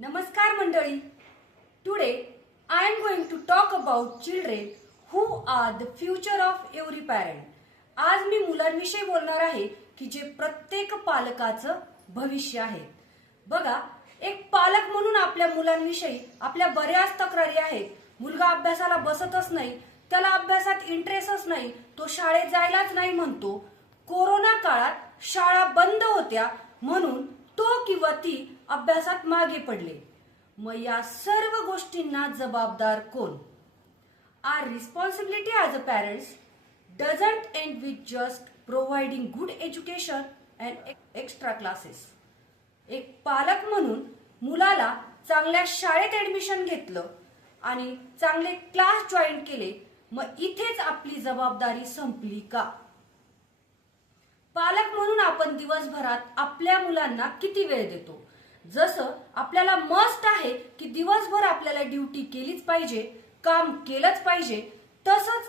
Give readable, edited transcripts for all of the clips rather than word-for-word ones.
नमस्कार मंडळी. Today I am going to talk about children who are the future of every parent. आज मी मुलांविषयी बोलणार आहे की जे प्रत्येक पालकाचं भविष्य आहे. बघा, एक पालक म्हणून आपल्या मुलांविषयी आपल्या बऱ्याच तक्रारी आहेत. मुलगा अभ्यासाला बसतच नाही, त्याला अभ्यासात इंटरेस्टच नाही, तो शाळेत जायलाच नाही म्हणतो. कोरोना काळात शाळा बंद होत्या म्हणून तो किंवा ती अभ्यासात मागे पडले. मग या सर्व गोष्टींना जबाबदार कोण? Our responsibility as a parents doesn't end with just providing good education and extra classes. एक पालक म्हणून मुलाला चांगल्या शाळेत ऍडमिशन घेतलं आणि चांगले क्लास जॉईन केले, मग इथेच आपली जबाबदारी संपली का? पालक म्हणून आपण दिवसभरात आपल्या मुलांना किती वेळ देतो? जसं आपल्याला मस्ट आहे की दिवसभर आपल्याला ड्युटी केलीच पाहिजे, काम केलंच पाहिजे, तसंच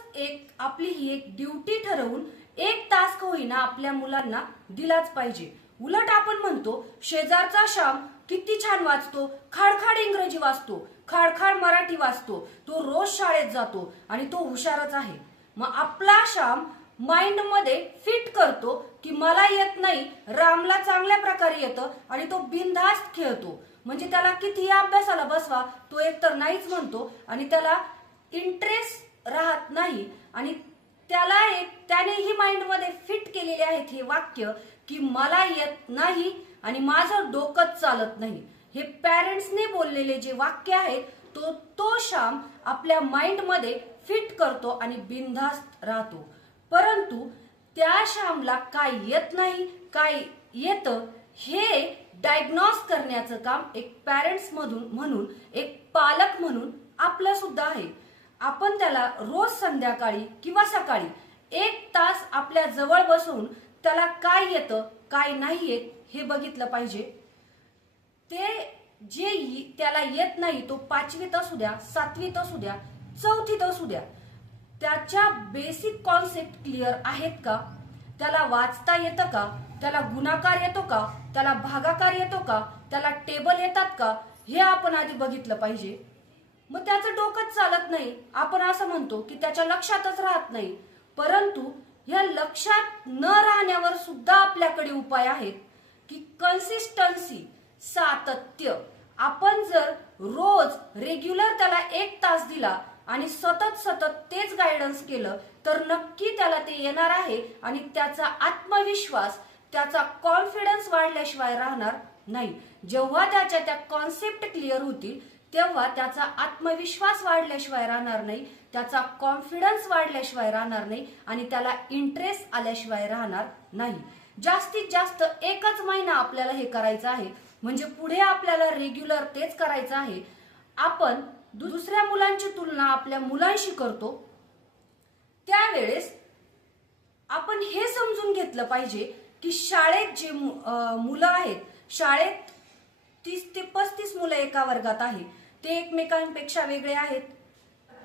आपली ही एक ड्युटी ठरवून 1 तास का होईना आपल्या मुलांना दिलाच पाहिजे. उलट आपण म्हणतो शेजारचा श्याम किती छान वाचतो, खाडखाड इंग्रजी वाचतो, खाडखाड मराठी वाचतो, तो रोज शाळेत जातो आणि तो हुशारच आहे. मग आपला श्याम माइंड मध्ये फिट करतो की मला येत नाही, रामला चांगल्या प्रकारे येतं आणि तो बिनधास्त खेळतो. म्हणजे त्याला किती अभ्यासाला बसवा तो एकतर नाहीच म्हणतो आणि त्याला इंटरेस्ट राहत नाही. आणि त्यानेही माइंड मध्ये फिट केलेले आहेत हे वाक्य की मला येत नाही आणि माझं डोकंच चालत नाही. हे पॅरेंट्सने बोललेले जे वाक्य आहेत तो श्याम आपल्या माइंड मध्ये फिट करतो आणि बिनधास्त राहतो. परंतु त्या श्यामला काय येत नाही, काय येतं हे डायग्नोज करण्याचं काम एक पॅरेंट्स म्हणून एक पालक म्हणून आपलं सुद्धा आहे. आपण त्याला रोज संध्याकाळी किंवा सकाळी 1 तास आपल्या जवळ बसवून त्याला काय येतं काय नाही येत हे बघितलं पाहिजे. ते जे त्याला येत नाही तो 5वीत असू द्या, 7वीत असू द्या, 4थीत असू द्या, त्याच्या बेसिक कॉन्सेप्ट क्लिअर आहेत का? त्याला वाचता येतं का? त्याला गुणाकार येतो का? त्याला भागाकार येतो का? त्याला टेबल येतात का? हे आपण आधी बघितलं पाहिजे. मग त्याचं डोकंच चालत नाही, आपण असं म्हणतो की त्याच्या लक्षातच राहत नाही. परंतु या लक्षात न राहण्यावर सुद्धा आपल्याकडे उपाय आहेत की कन्सिस्टन्सी, सातत्य. आपण जर रोज रेग्युलर त्याला 1 तास दिला आणि सतत तेच गायडन्स केलं तर नक्की त्याला ते येणार आहे आणि त्याचा आत्मविश्वास, त्याचा कॉन्फिडन्स वाढल्याशिवाय राहणार नाही. जेव्हा त्याच्या त्या कॉन्सेप्ट क्लिअर होतील तेव्हा त्याचा आत्मविश्वास वाढल्याशिवाय राहणार नाही, त्याचा कॉन्फिडन्स वाढल्याशिवाय राहणार नाही आणि त्याला इंटरेस्ट आल्याशिवाय राहणार नाही. जास्तीत जास्त 1च महिना आपल्याला हे करायचं आहे, म्हणजे पुढे आपल्याला रेग्युलर तेच करायचं आहे. आपण दुसऱ्या मुलांची तुलना आपल्या मुलांशी करतो त्यावेळेस आपण हे समजून घेतलं पाहिजे की शाळेत जे मुलं आहेत, शाळेत 30 ते 35 मुलं एका वर्गात आहेत, ते एकमेकांपेक्षा वेगळे आहेत.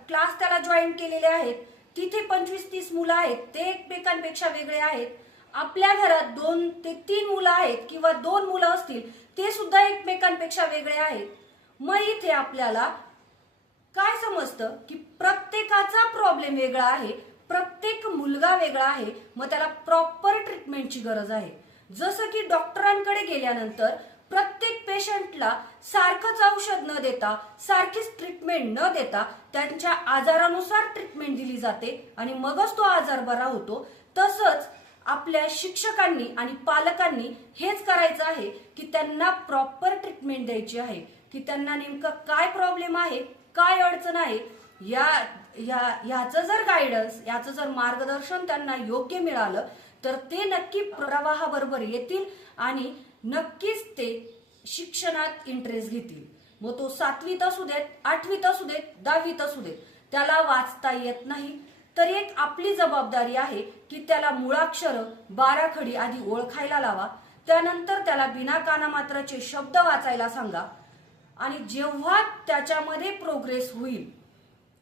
क्लास त्याला जॉईन केलेले आहेत, तिथे 25-30 मुलं आहेत, ते एकमेकांपेक्षा वेगळे आहेत. आपल्या घरात 2 ते 3 मुलं आहेत किंवा 2 मुलं असतील, ते सुद्धा एकमेकांपेक्षा वेगळे आहेत. मग इथे आपल्याला काय समजतं की प्रत्येकाचा प्रॉब्लेम वेगळा आहे, प्रत्येक मुलगा वेगळा आहे, मग त्याला प्रॉपर ट्रीटमेंटची गरज आहे. जसं की डॉक्टरांकडे गेल्यानंतर प्रत्येक पेशंटला सारखंच औषध न देता, सारखीच ट्रीटमेंट न देता त्यांच्या आजारानुसार ट्रीटमेंट दिली जाते आणि मगच तो आजार बरा होतो. तसंच आपल्या शिक्षकांनी आणि पालकांनी हेच करायचं आहे की त्यांना प्रॉपर ट्रीटमेंट द्यायची आहे की त्यांना नेमकं काय प्रॉब्लेम आहे, काय अडचण आहे, याचं जर गायडन्स, याचं जर मार्गदर्शन त्यांना योग्य मिळालं तर ते नक्की प्रवाहाबरोबर येतील आणि नक्कीच ते शिक्षणात इंटरेस्ट घेतील. मग तो 7वीत असू देत, 8वीत असू देत, 10वीत असू देत, त्याला वाचता येत नाही तर एक आपली जबाबदारी आहे की त्याला मुळाक्षर 12 खडी आधी ओळखायला लावा. त्यानंतर त्याला बिना कानामात्राचे शब्द वाचायला सांगा आणि जेव्हा त्याच्यामध्ये प्रोग्रेस होईल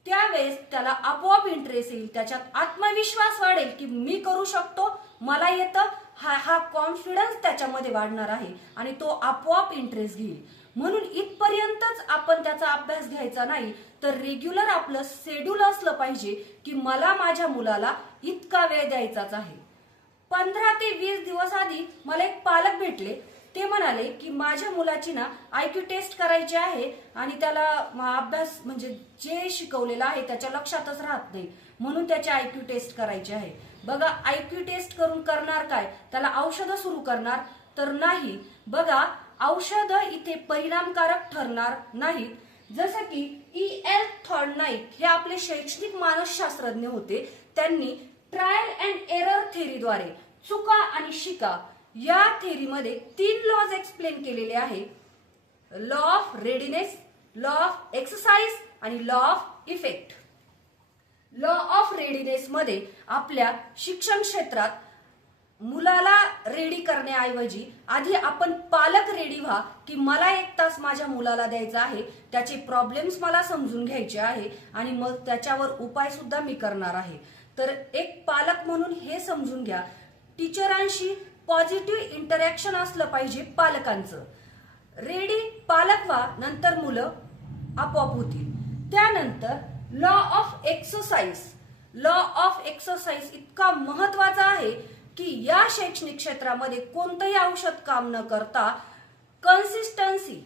त्यावेळेस त्याला आपोआप इंटरेस्ट येईल, त्याच्यात आत्मविश्वास वाढेल की मी करू शकतो, मला येतं, हा कॉन्फिडन्स त्याच्यामध्ये वाढणार आहे आणि तो आपोआप इंटरेस्ट घेईल. म्हणून इथपर्यंत उगीचच आपण त्याचा अभ्यास घ्यायचा नाही, तर रेग्युलर आपलं शेड्यूल असलं पाहिजे की मला माझ्या मुलाला इतका वेळ द्यायचाच आहे. 15 ते 20 दिवस आधी मला एक पालक भेटले. ते म्हणाले की माझ्या मुलाची ना IQ टेस्ट करायची आहे आणि त्याला अभ्यास म्हणजे जे शिकवलेलं आहे त्याच्या लक्षातच राहत नाही, म्हणून त्याची IQ टेस्ट करायची आहे. बघा, IQ टेस्ट करून करणार काय? त्याला औषधं सुरू करणार तर नाही. बघा, औषधं इथे परिणामकारक ठरणार नाहीत. जसं की E.L. थॉर्नडाईक हे आपले शैक्षणिक मानसशास्त्रज्ञ होते. त्यांनी ट्रायल अँड एरर थेरीद्वारे चुका आणि शिका या थेरीमध्ये 3 लॉज एक्सप्लेन केलेले आहे. Law of readiness, law of exercise आणि law of effect. Law of readiness मध्ये आपल्या शिक्षण क्षेत्रात मुलाला रेडी करण्याऐवजी आधी आपण पालक रेडी व्हा की मला 1 तास माझ्या मुलाला द्यायचा आहे, त्याचे प्रॉब्लेम्स मला समजून घ्यायचे आहे आणि मग त्याच्यावर उपाय सुद्धा मी करणार आहे. तर एक पालक म्हणून हे समजून घ्या, टीचरांशी पॉझिटिव्ह इंटरॅक्शन असलं पाहिजे पालकांचं. रेडी पालक व्हा, नंतर मुलं आपोआप होतील. त्यानंतर law of exercise. Law of exercise इतका महत्वाचा आहे की या शैक्षणिक क्षेत्रामध्ये कोणतंही औषध काम न करता कन्सिस्टन्सी,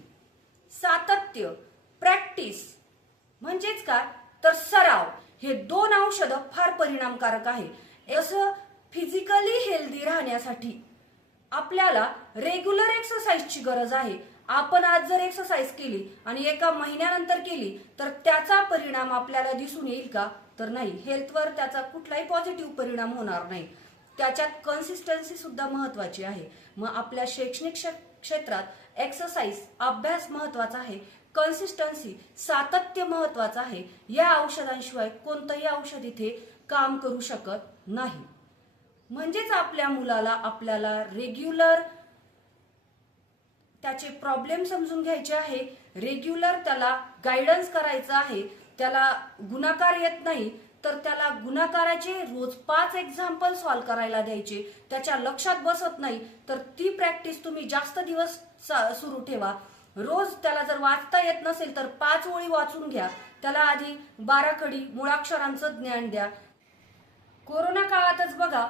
सातत्य, प्रॅक्टिस म्हणजेच काय तर सराव, हे 2 औषधं फार परिणामकारक आहे. असं फिजिकली हेल्दी राहण्यासाठी आपल्याला रेग्युलर एक्सरसाइजची गरज आहे. आपण आज जर एक्सरसाइज केली आणि 1 महिन्यानंतर केली तर त्याचा परिणाम आपल्याला दिसून येईल का? तर नाही. हेल्थवर त्याचा कुठलाही पॉझिटिव्ह परिणाम होणार नाही. त्याच्यात कन्सिस्टन्सी सुद्धा महत्वाची आहे. मग आपल्या शैक्षणिक क्षेत्रात एक्सरसाइज, अभ्यास महत्वाचा आहे, कन्सिस्टन्सी, सातत्य महत्वाचं आहे. या औषधांशिवाय कोणतंही औषध इथे काम करू शकत नाही. म्हणजेच आपल्या मुलाला आपल्याला रेग्युलर त्याचे प्रॉब्लेम समजून घ्यायचे आहे, रेग्युलर त्याला गायडन्स करायचं आहे. त्याला गुणाकार येत नाही तर त्याला गुणाकाराचे रोज 5 एक्झाम्पल सॉल्व्ह करायला द्यायचे. त्याच्या लक्षात बसत नाही तर ती प्रॅक्टिस तुम्ही जास्त दिवस सुरू ठेवा. रोज त्याला जर वाचता येत नसेल तर 5 ओळी वाचून घ्या. त्याला आधी 12 खडी मुळाक्षरांचं ज्ञान द्या. कोरोना काळातच बघा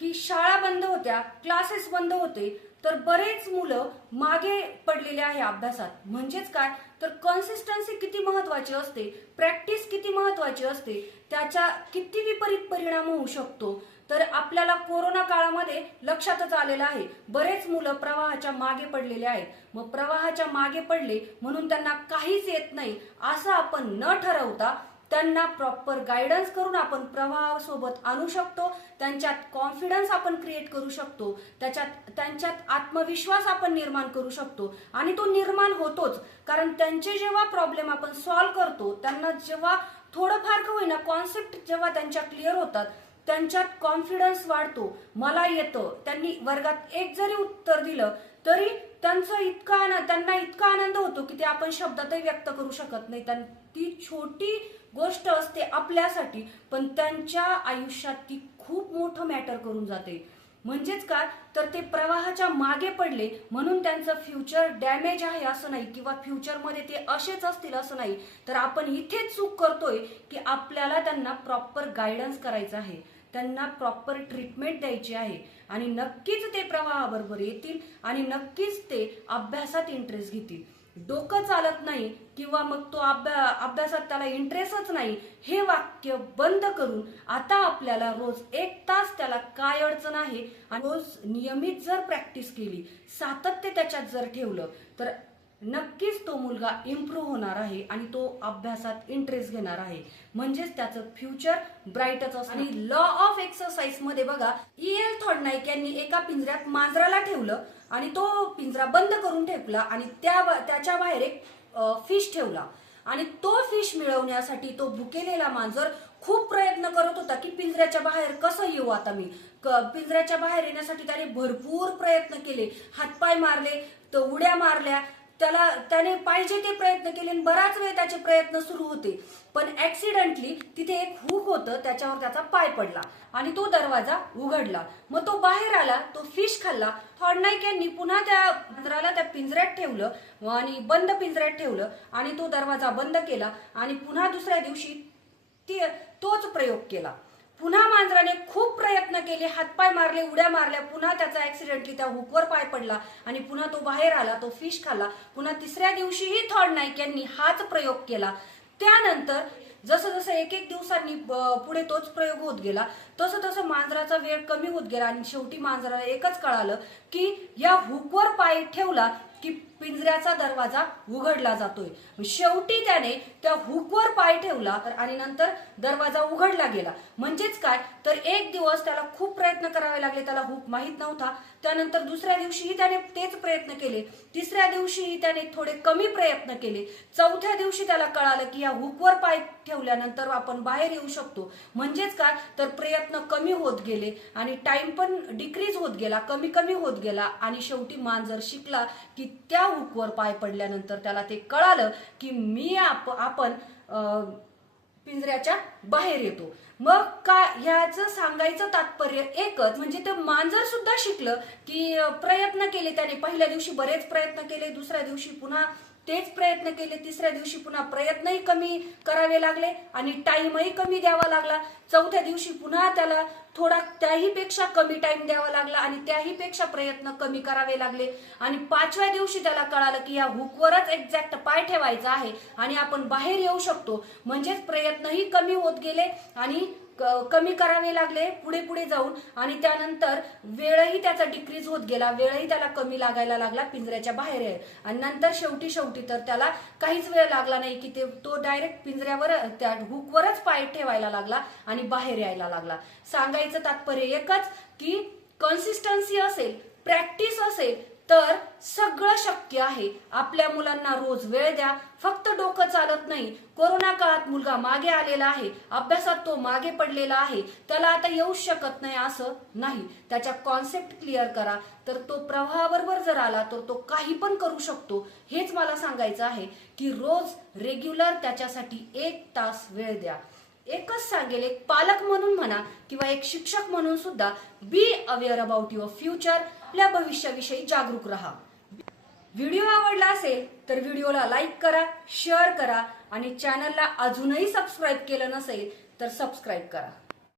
की शाळा बंद होत्या, क्लासेस बंद होते, तर बरेच मुलं मागे पडलेले आहे अभ्यासात. म्हणजेच काय तर कन्सिस्टन्सी किती महत्वाची असते, प्रॅक्टिस किती महत्वाची असते, त्याचा किती विपरीत परिणाम होऊ शकतो. तर आपल्याला कोरोना काळामध्ये लक्षातच आलेलं आहे, बरेच मुलं प्रवाहाच्या मागे पडलेले आहेत. मग प्रवाहाच्या मागे पडले म्हणून त्यांना काहीच येत नाही असं आपण न ठरवता त्यांना प्रॉपर गायडन्स करून आपण प्रवाहासोबत आणू शकतो. त्यांच्यात कॉन्फिडन्स आपण क्रिएट करू शकतो, त्यांच्यात आत्मविश्वास आपण निर्माण करू शकतो. आणि तो निर्माण होतोच, कारण त्यांचे जेव्हा प्रॉब्लेम आपण सॉल्व्ह करतो, त्यांना जेव्हा थोडंफार का होईना कॉन्सेप्ट जेव्हा त्यांच्या क्लिअर होतात, त्यांच्यात कॉन्फिडन्स वाढतो. मला येतं. त्यांनी वर्गात 1 जरी उत्तर दिलं तरी त्यांना इतका आनंद होतो की ते आपण शब्दातही व्यक्त करू शकत नाही. ती छोटी गोष्ट असते आपल्यासाठी, पण त्यांच्या आयुष्यात ती खूप मोठं मॅटर करून जाते. म्हणजेच काय तर ते प्रवाहाच्या मागे पडले म्हणून त्यांचं फ्युचर डॅमेज आहे असं नाही, किंवा फ्युचरमध्ये ते असेच असतील असं नाही. तर आपण इथेच चूक करतोय की आपल्याला त्यांना प्रॉपर गायडन्स करायचं आहे, त्यांना प्रॉपर ट्रीटमेंट द्यायची आहे आणि नक्कीच ते प्रवाहाबरोबर येतील आणि नक्कीच ते अभ्यासात इंटरेस्ट घेतील. डोकं चालत नाही किंवा मग तो अभ्यासात त्याला इंटरेस्टच नाही हे वाक्य बंद करून आता आपल्याला रोज 1 तास त्याला काय अडचण आहे आणि रोज नियमित जर प्रॅक्टिस केली, सातत्य त्याच्यात जर ठेवलं तर नक्कीच तो मुलगा इम्प्रूव्ह होणार आहे आणि तो अभ्यासात इंटरेस्ट घेणार आहे. म्हणजेच त्याचं फ्युचर ब्राईटच असणार. आणि लॉ ऑफ एक्सरसाइज मध्ये बघा, E.L. थॉर्नडाईक यांनी एका पिंजऱ्यात मांजराला ठेवलं आणि तो पिंजरा बंद करून ठेवला आणि त्याच्या बाहेर एक फिश ठेवला आणि तो फिश मिळवण्यासाठी तो भुकेलेला मांजर खूप प्रयत्न करत होता की पिंजऱ्याच्या बाहेर कसं येऊ आता मी. पिंजऱ्याच्या बाहेर येण्यासाठी त्याने भरपूर प्रयत्न केले, हातपाय मारले, तर उड्या मारल्या, त्याने पाहिजे ते प्रयत्न केले आणि बराच वेळ त्याचे प्रयत्न सुरू होते, पण ऍक्सिडेंटली तिथे एक हुक होतं, त्याच्यावर त्याचा पाय पडला आणि तो दरवाजा उघडला. मग तो बाहेर आला, तो फिश खाल्ला. थॉर्नडाईक यांनी पुन्हा त्या मांजराला त्या पिंजऱ्यात ठेवलं आणि बंद पिंजऱ्यात ठेवलं आणि तो दरवाजा बंद केला आणि पुन्हा दुसऱ्या दिवशी तोच प्रयोग केला. पुन्हा मांजराने खूप प्रयत्न केले, हातपाय मारले, उड्या मारल्या, पुन्हा त्याचा ऍक्सिडेंटली त्या हुकवर पाय पडला आणि पुन्हा तो बाहेर आला, तो फिश खाल्ला. पुन्हा तिसऱ्या दिवशीही थॉर्नडाईक यांनी हाच प्रयोग केला. त्यानंतर जसं जसं एक एक दिवसांनी पुढे तोच प्रयोग होत गेला, तसं तसं मांजराचा वेळ कमी होत गेला आणि शेवटी मांजराला एकच कळालं की या हुकवर पाय ठेवला की पिंजऱ्याचा दरवाजा उघडला जातोय. शेवटी त्याने त्या हुकवर पाय ठेवला आणि नंतर दरवाजा उघडला गेला. म्हणजेच काय तर एक दिवस त्याला खूप प्रयत्न करावे लागले, त्याला हुक माहित नव्हता. त्यानंतर दुसऱ्या दिवशीही त्याने तेच प्रयत्न केले, तिसऱ्या दिवशीही त्याने थोडे कमी प्रयत्न केले, चौथ्या दिवशी त्याला कळालं की या हुकवर पाय ठेवल्यानंतर आपण बाहेर येऊ शकतो. म्हणजेच काय तर प्रयत्न कमी होत गेले आणि टाइम पण डिक्रीज होत गेला, कमी कमी होत गेला आणि शेवटी मांजर शिकला की त्या हुकवर पाय पडल्यानंतर त्याला ते कळालं की आपण पिंजऱ्याच्या बाहेर येतो. मग काय ह्याचं सांगायचं तात्पर्य एकच, म्हणजे ते मांजर सुद्धा शिकलं की प्रयत्न केले त्याने, पहिल्या दिवशी बरेच प्रयत्न केले, दुसऱ्या दिवशी पुन्हा तेच प्रयत्न केले, तिसऱ्या दिवशी पुन्हा प्रयत्नही कमी करावे लागले आणि टाइमही कमी द्यावा लागला, चौथ्या दिवशी पुन्हा त्याला थोडा त्याहीपेक्षा कमी टाइम द्यावा लागला आणि त्याहीपेक्षा प्रयत्न कमी करावे लागले आणि पाचव्या दिवशी त्याला कळालं की या हुकवरच एक्झॅक्ट पाय ठेवायचा आहे आणि आपण बाहेर येऊ शकतो. म्हणजेच प्रयत्नही कमी होत गेले आणि कमी करावे लागले पुढे पुढे जाऊन आणि त्यानंतर वेळही त्याचा डिक्रीज होत गेला, वेळही त्याला कमी लागायला लागला पिंजऱ्याच्या बाहेर आहे आणि नंतर शेवटी तर त्याला काहीच वेळ लागला नाही की तो डायरेक्ट पिंजऱ्यावर त्या हुकवरच पाय ठेवायला लागला आणि बाहेर यायला लागला. सांगायचं तात्पर्य एकच की कन्सिस्टन्सी असेल, प्रॅक्टिस असेल तर सगळं शक्य आहे. आपल्या मुलांना रोज वेळ द्या, फक्त डोकं चालत नाही. कोरोना काळात मुलगा मागे आलेला आहे, अभ्यासात तो मागे पडलेला आहे, त्याला आता येऊच शकत नाही असं नाही. त्याच्या कॉन्सेप्ट क्लिअर करा, तर तो प्रवाहाबरोबर जर आला तर तो काही पण करू शकतो. हेच मला सांगायचं आहे की रोज रेग्युलर त्याच्यासाठी 1 तास वेळ द्या. एकच सांगेल, एक पालक म्हणून म्हणा किंवा एक शिक्षक म्हणून सुद्धा be aware about your future, आपल्या भविष्याविषयी जागरूक राहा. व्हिडिओ आवडला असेल तर व्हिडिओला लाईक करा, शेअर करा आणि चॅनलला अजूनही सबस्क्राईब केलं नसेल तर सबस्क्राईब करा.